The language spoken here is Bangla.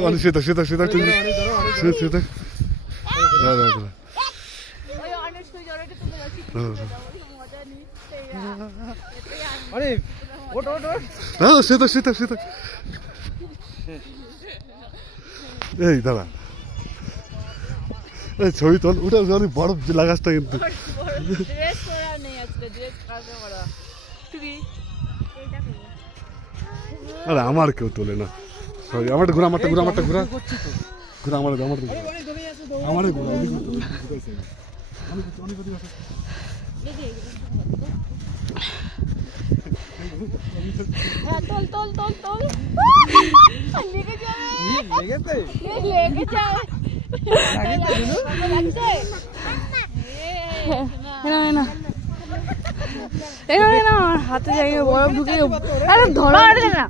অনেক সেটা সেটা সেটা সেটা সেটা সেটা সেটা এই দাদা ছবি তোল ওটা অনেক বড় লাগাসটা কিন্তু আরে আমার কেউ তোলে না সরি আমারটা ঘুরা আমারটা ঘুরা আমারটা ঘুরা ঘুরা আমার আমার আমার ঘুরা তোল তোল তোল তোল লেগে যাবে লেগে যাবে হাতে যাই বরফ ঢুকে ধরা না